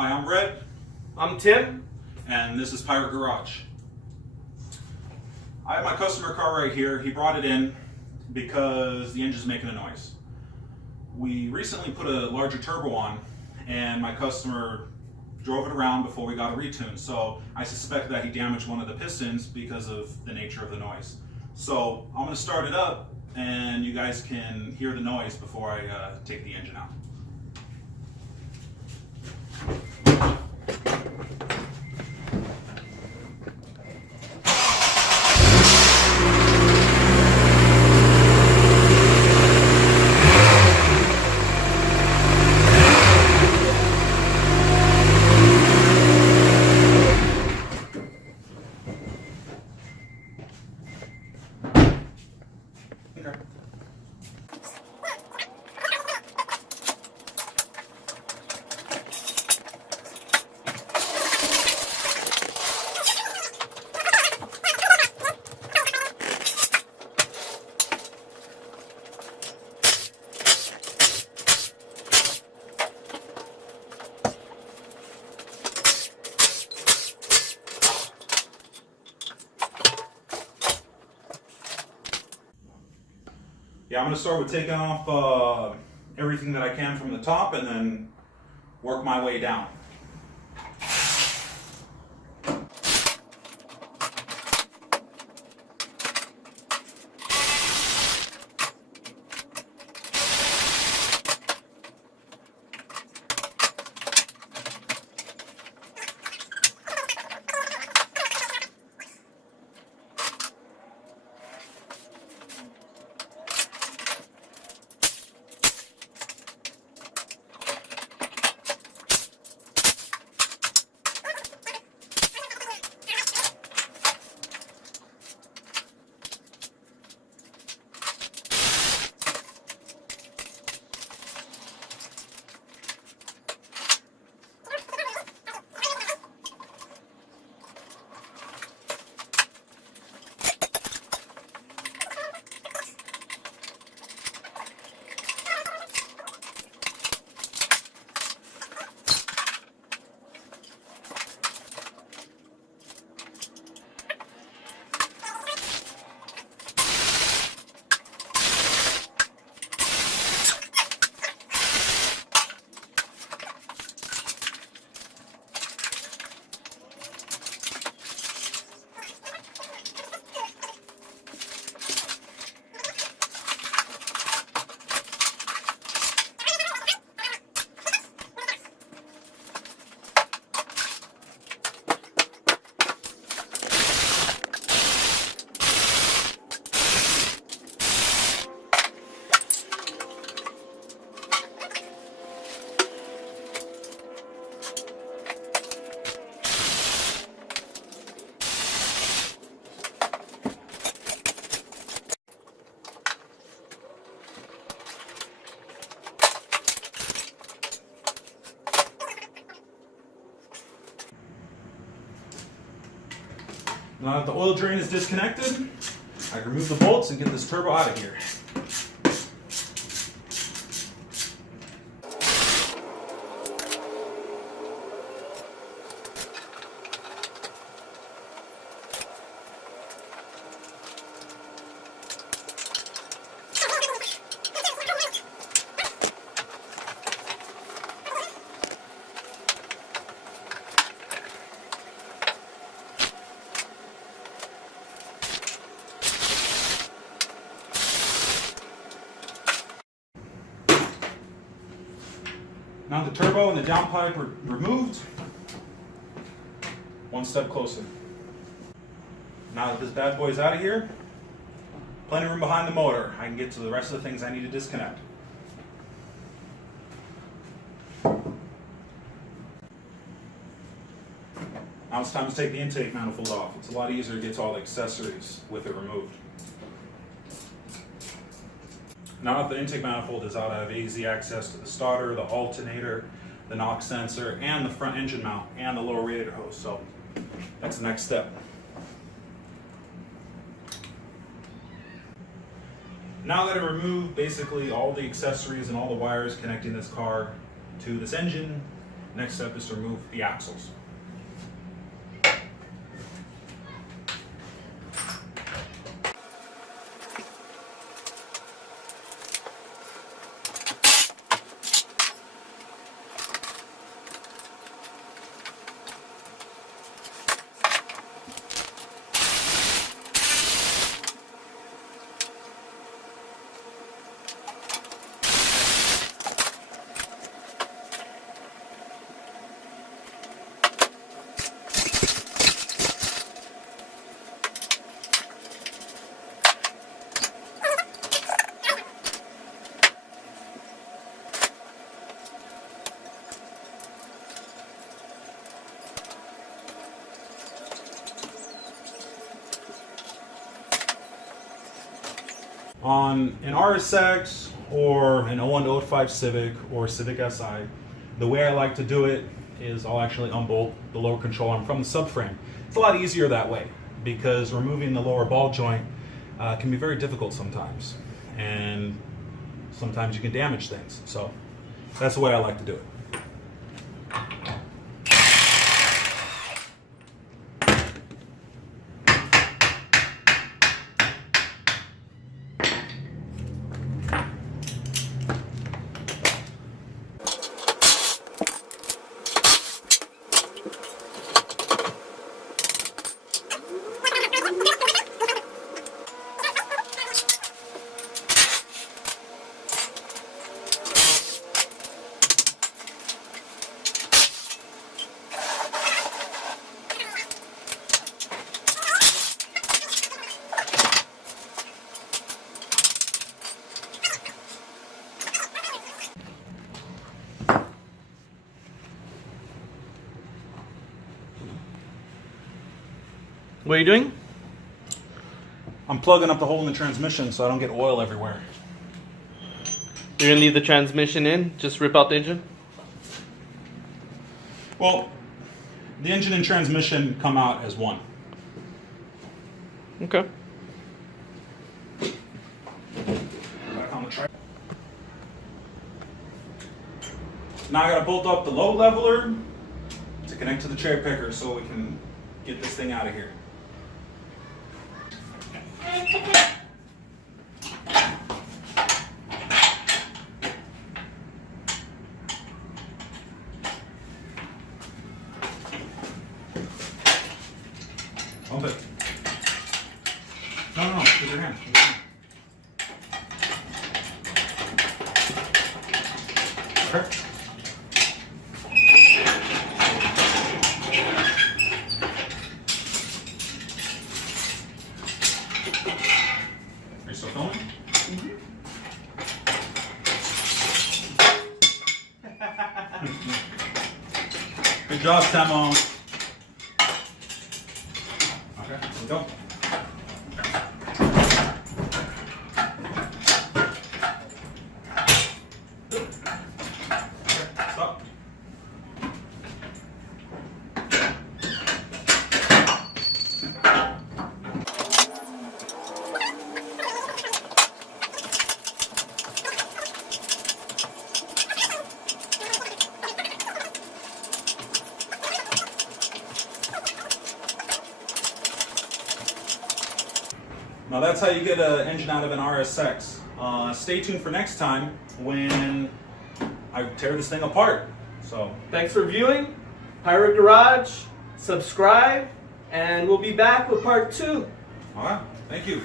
Hi, I'm Red, I'm Tim. and this is Pirate Garage. I have my customer car right here. He brought it in because the engine's making a noise. We recently put a larger turbo on, and my customer drove it around before we got a retune. So I suspect that he damaged one of the pistons because of the nature of the noise. So I'm going to start it up, and you guys can hear the noise before I take the engine out. Okay. Yeah, I'm going to start with taking off everything that I can from the top and then work my way down. Now that the oil drain is disconnected, I can remove the bolts and get this turbo out of here. Now the turbo and the downpipe are removed. One step closer. Now that this bad boy is out of here, plenty of room behind the motor. I can get to the rest of the things I need to disconnect. Now it's time to take the intake manifold off. It's a lot easier to get to all the accessories with it removed. Now that the intake manifold is out, I have easy access to the starter, the alternator, the knock sensor, and the front engine mount, and the lower radiator hose. So that's the next step. Now that I removed basically all the accessories and all the wires connecting this car to this engine, Next step is to remove the axles. On an RSX or an 01-05 Civic or Civic Si, the way I like to do it is I'll actually unbolt the lower control arm from the subframe. It's a lot easier that way because removing the lower ball joint can be very difficult sometimes, and sometimes you can damage things. So that's the way I like to do it. What are you doing? I'm plugging up the hole in the transmission so I don't get oil everywhere. You're gonna leave the transmission in, just rip out the engine? Well, the engine and transmission come out as one. Okay. Back on the track. Now I gotta bolt up the load leveler to connect to the cherry picker so we can get this thing out of here. Hold it. No, with your hand. With your hand. Okay. Are you still filming? Good job, Temo. Okay, here we go. Stop. Now that's how you get an engine out of an RSX. Stay tuned for next time when I tear this thing apart. So Thanks for viewing. Pirate Garage, subscribe, and we'll be back with part 2. all right, thank you.